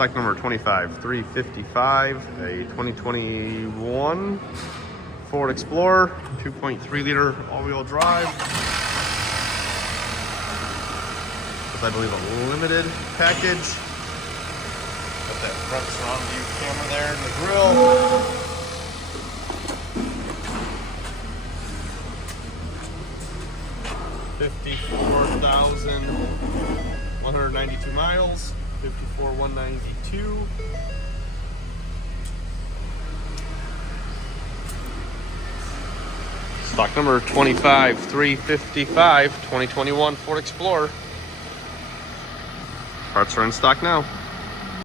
Stock number 25355, a 2021 Ford Explorer, 2.3 liter all-wheel drive. With, I believe, a limited package. Got that front surround view camera there in the grill. $54,192 miles. 54,192. Stock number 25355, 2021 Ford Explorer. Parts are in stock now.